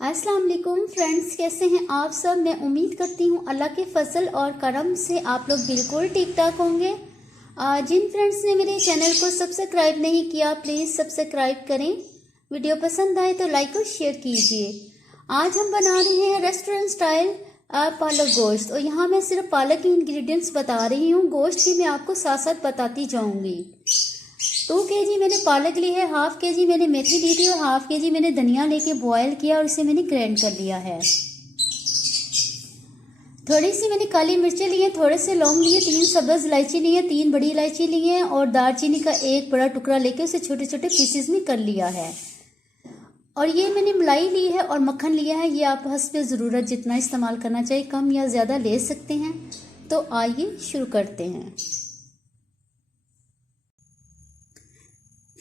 अस्सलाम वालेकुम फ्रेंड्स, कैसे हैं आप सब। मैं उम्मीद करती हूँ अल्लाह के फजल और करम से आप लोग बिल्कुल ठीक ठाक होंगे। जिन फ्रेंड्स ने मेरे चैनल को सब्सक्राइब नहीं किया प्लीज़ सब्सक्राइब करें। वीडियो पसंद आए तो लाइक और शेयर कीजिए। आज हम बना रहे हैं रेस्टोरेंट स्टाइल पालक गोश्त, और यहाँ मैं सिर्फ पालक के इंग्रेडिएंट्स बता रही हूँ, गोश्त की मैं आपको साथ साथ बताती जाऊँगी। 2 kg मैंने पालक ली है, हाफ kg मैंने मेथी ली थी और हाफ kg मैंने धनिया लेके बॉयल किया और इसे मैंने ग्राइंड कर लिया है। थोड़ी सी मैंने काली मिर्चें ली हैं, थोड़े से लौंग लिए, 3 सब्ज़ इलायची ली है, 3 बड़ी इलायची ली है और दालचीनी का 1 बड़ा टुकड़ा लेके उसे छोटे छोटे पीसेस में कर लिया है। और ये मैंने मलाई ली है और मक्खन लिया है। ये आप हस्ब ज़रूरत जितना इस्तेमाल करना चाहिए, कम या ज़्यादा ले सकते हैं। तो आइए शुरू करते हैं।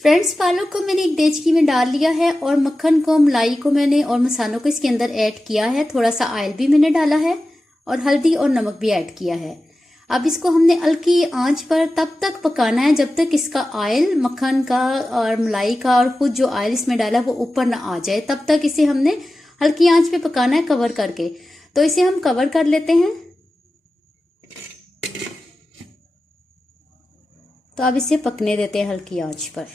फ्रेंड्स, पालक को मैंने एक देचकी में डाल लिया है और मक्खन को, मलाई को मैंने और मसालों को इसके अंदर ऐड किया है। थोड़ा सा ऑयल भी मैंने डाला है और हल्दी और नमक भी ऐड किया है। अब इसको हमने हल्की आंच पर तब तक पकाना है जब तक इसका ऑयल, मक्खन का और मलाई का और खुद जो ऑयल इसमें डाला वो ऊपर ना आ जाए। तब तक इसे हमने हल्की आंच पे पकाना है कवर करके। तो इसे हम कवर कर लेते हैं। तो अब इसे पकने देते हैं हल्की आंच पर।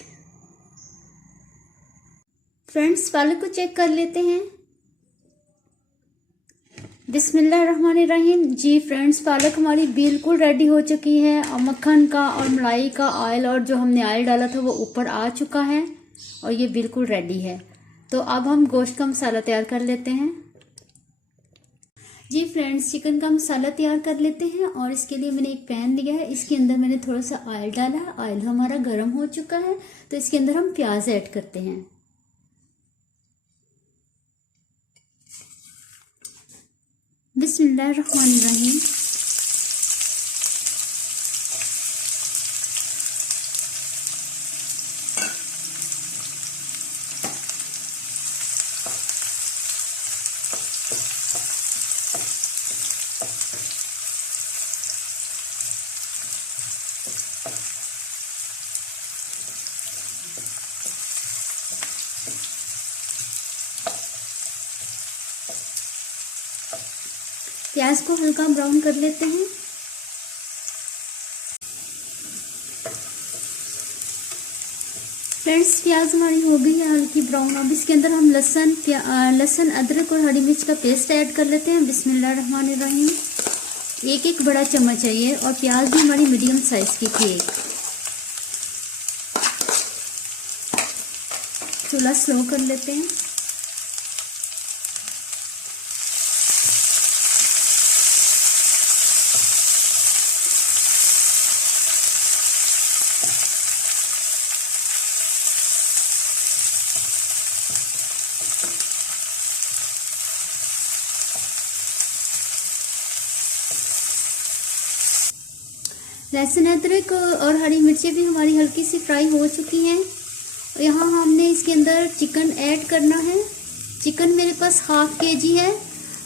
फ्रेंड्स, पालक को चेक कर लेते हैं। बिस्मिल्लाहिर्रहमानिर्रहीम। जी फ्रेंड्स, पालक हमारी बिल्कुल रेडी हो चुकी है और मक्खन का और मलाई का ऑयल और जो हमने ऑयल डाला था वो ऊपर आ चुका है और ये बिल्कुल रेडी है। तो अब हम गोश्त का मसाला तैयार कर लेते हैं। जी फ्रेंड्स, चिकन का मसाला तैयार कर लेते हैं। और इसके लिए मैंने एक पैन लिया है, इसके अंदर मैंने थोड़ा सा ऑयल डाला है। ऑयल हमारा गर्म हो चुका है तो इसके अंदर हम प्याज ऐड करते हैं। बिस्मिल्लाहिर्रहमानिर्रहीम। प्याज को हल्का ब्राउन कर लेते हैं। फ्रेंड्स, प्याज हमारी हो गई है हल्की ब्राउन। अब इसके अंदर हम लहसुन, अदरक और हरी मिर्च का पेस्ट ऐड कर लेते हैं। बिस्मिल्लाहिर्रहमानिर्रहीम। एक बड़ा चम्मच है ये, और प्याज भी हमारी मीडियम साइज की थी। चूल्हा स्लो कर लेते हैं। लहसुन, अदरक और हरी मिर्चें भी हमारी हल्की सी फ्राई हो चुकी हैं। और यहाँ हमने इसके अंदर चिकन ऐड करना है। चिकन मेरे पास हाफ kg है।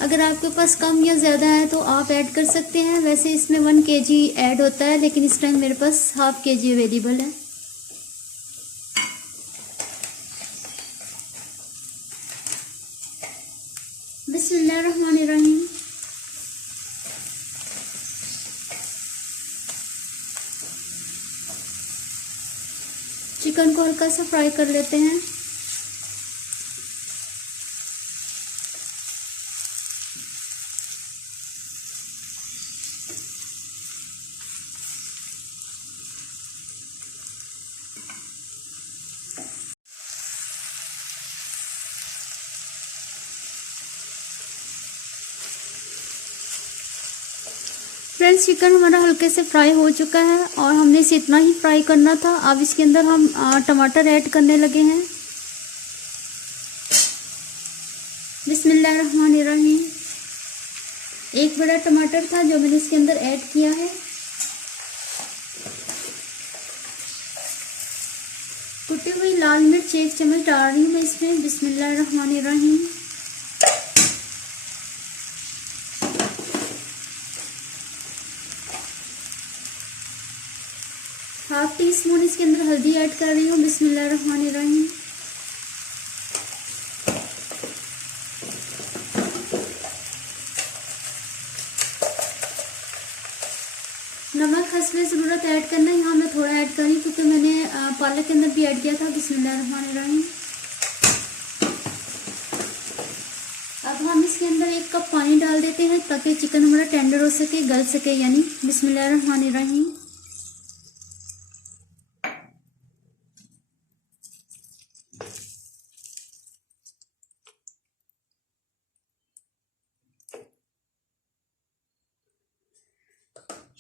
अगर आपके पास कम या ज़्यादा है तो आप ऐड कर सकते हैं। वैसे इसमें 1 kg ऐड होता है, लेकिन इस टाइम मेरे पास हाफ kg अवेलेबल है। बिस्मिल्लाहिर्रहमानिर्रहीम। चिकन को हल्का सा फ्राई कर लेते हैं। फ्रेंड्स, चिकन हमारा हल्के से फ्राई हो चुका है और हमने इसे इतना ही फ्राई करना था। अब इसके अंदर हम टमाटर ऐड करने लगे हैं। बिस्मिल्लाहिर्रहमानिर्रहीम। 1 बड़ा टमाटर था जो मैंने इसके अंदर ऐड किया है। कुटी हुई लाल मिर्च 1 चम्मच डाल रही हूँ मैं इसमें। बिस्मिल्लाहिर्रहमानिर्रहीम। हाफ टी स्पून इसके अंदर हल्दी ऐड कर रही हूँ। बिस्मिल्लाहिर्रहमानिर्रहीम। सा ऐड करना है। यहाँ मैं थोड़ा ऐड कर रही हूँ क्योंकि मैंने पालक के अंदर भी ऐड किया था। बिस्मिल्लाहिर्रहमानिर्रहीम। अब हम इसके अंदर 1 कप पानी डाल देते हैं ताकि चिकन हमारा टेंडर हो सके, गल सके यानी। बिस्मिल्लाहिर्रहमानिर्रहीम।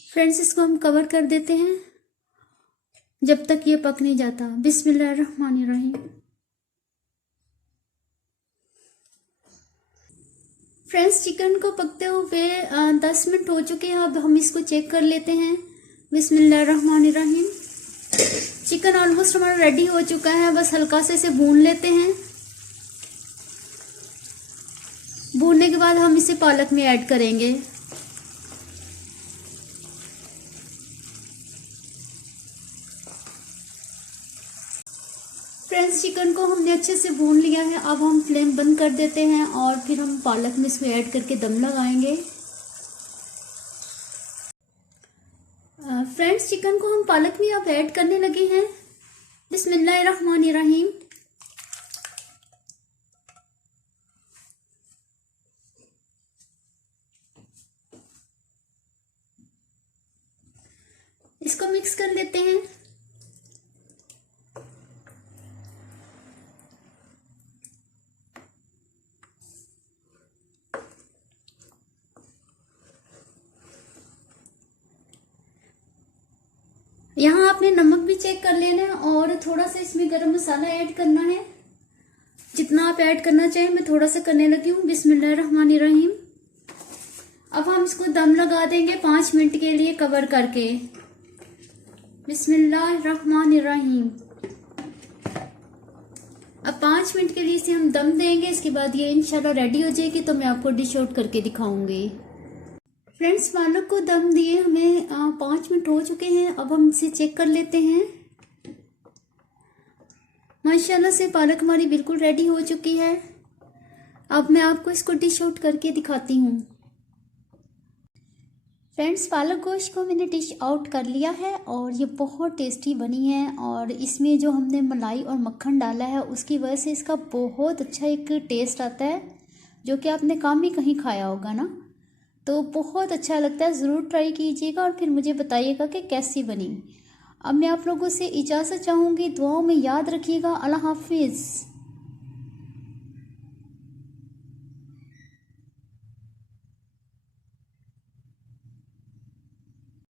फ्रेंड्स, इसको हम कवर कर देते हैं जब तक ये पक नहीं जाता। बिस्मिल्लाहिर्रहमानिर्रहीम। फ्रेंड्स, चिकन को पकते हुए 10 मिनट हो चुके हैं। अब हम इसको चेक कर लेते हैं। बिस्मिल्लाहिर्रहमानिर्रहीम। चिकन ऑलमोस्ट हमारा रेडी हो चुका है। बस हल्का से इसे भून लेते हैं। भूनने के बाद हम इसे पालक में ऐड करेंगे। फ्रेंड्स, चिकन को हमने अच्छे से भून लिया है। अब हम फ्लेम बंद कर देते हैं और फिर हम पालक में इसमें ऐड करके दम लगाएंगे। फ्रेंड्स, चिकन को हम पालक में अब ऐड करने लगे हैं। बिस्मिल्लाहिर्रहमानिर्रहीम। इसको मिक्स कर लेते हैं। यहाँ आपने नमक भी चेक कर लेना है और थोड़ा सा इसमें गरम मसाला ऐड करना है। जितना आप ऐड करना चाहें, मैं थोड़ा सा करने लगी हूँ। बिस्मिल्लाहिर्रहमानिर्रहीम। अब हम इसको दम लगा देंगे 5 मिनट के लिए कवर करके। बिस्मिल्लाहिर्रहमानिर्रहीम। अब 5 मिनट के लिए इसे हम दम देंगे। इसके बाद ये इंशाल्लाह रेडी हो जाएगी तो मैं आपको डिश आउट करके दिखाऊंगी। फ्रेंड्स, पालक को दम दिए हमें 5 मिनट हो चुके हैं। अब हम इसे चेक कर लेते हैं। माशाल्लाह से पालक हमारी बिल्कुल रेडी हो चुकी है। अब मैं आपको इसको डिश आउट करके दिखाती हूँ। फ्रेंड्स, पालक गोश्त को मैंने डिश आउट कर लिया है और ये बहुत टेस्टी बनी है। और इसमें जो हमने मलाई और मक्खन डाला है उसकी वजह से इसका बहुत अच्छा एक टेस्ट आता है, जो कि आपने कम ही कहीं खाया होगा ना। तो बहुत अच्छा लगता है। ज़रूर ट्राई कीजिएगा और फिर मुझे बताइएगा कि कैसी बनी। अब मैं आप लोगों से इजाज़त चाहूँगी। दुआओं में याद रखिएगा। अल्लाह हाफिज़।